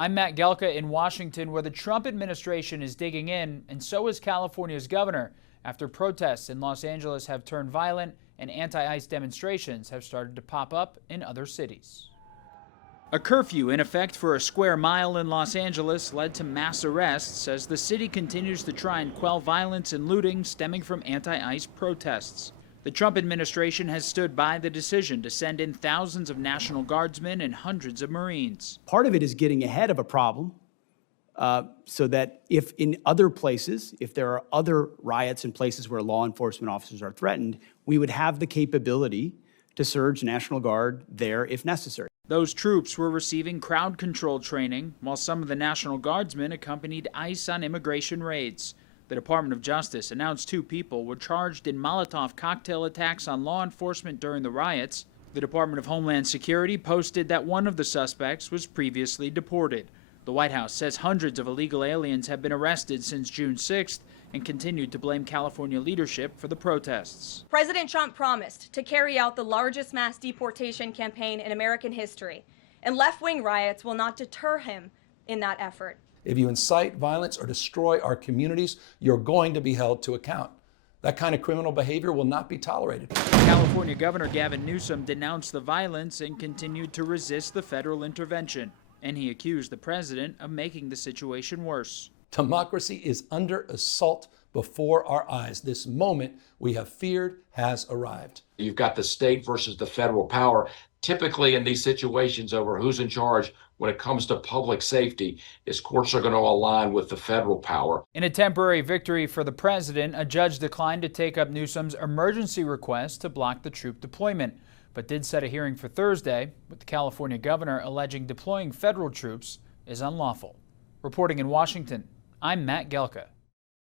I'm Matt Gelka in Washington, where the Trump administration is digging in, and so is California's governor, after protests in Los Angeles have turned violent and anti-ICE demonstrations have started to pop up in other cities. A curfew in effect for a square mile in Los Angeles led to mass arrests as the city continues to try and quell violence and looting stemming from anti-ICE protests. The Trump administration has stood by the decision to send in thousands of National Guardsmen and hundreds of Marines. Part of it is getting ahead of a problem so that if in other places, if there are other riots in places where law enforcement officers are threatened, we would have the capability to surge National Guard there if necessary. Those troops were receiving crowd control training, while some of the National Guardsmen accompanied ICE on immigration raids. The Department of Justice announced 2 people were charged in Molotov cocktail attacks on law enforcement during the riots. The Department of Homeland Security posted that one of the suspects was previously deported. The White House says hundreds of illegal aliens have been arrested since June 6th and continued to blame California leadership for the protests. President Trump promised to carry out the largest mass deportation campaign in American history, and left-wing riots will not deter him in that effort. If you incite violence or destroy our communities, you're going to be held to account. That kind of criminal behavior will not be tolerated. California Governor Gavin Newsom denounced the violence and continued to resist the federal intervention. And he accused the president of making the situation worse. Democracy is under assault before our eyes. This moment we have feared has arrived. You've got the state versus the federal power. Typically in these situations over who's in charge when it comes to public safety, is courts are going to align with the federal power. In a temporary victory for the president, a judge declined to take up Newsom's emergency request to block the troop deployment, but did set a hearing for Thursday, with the California governor alleging deploying federal troops is unlawful. Reporting in Washington, I'm Matt Gelka.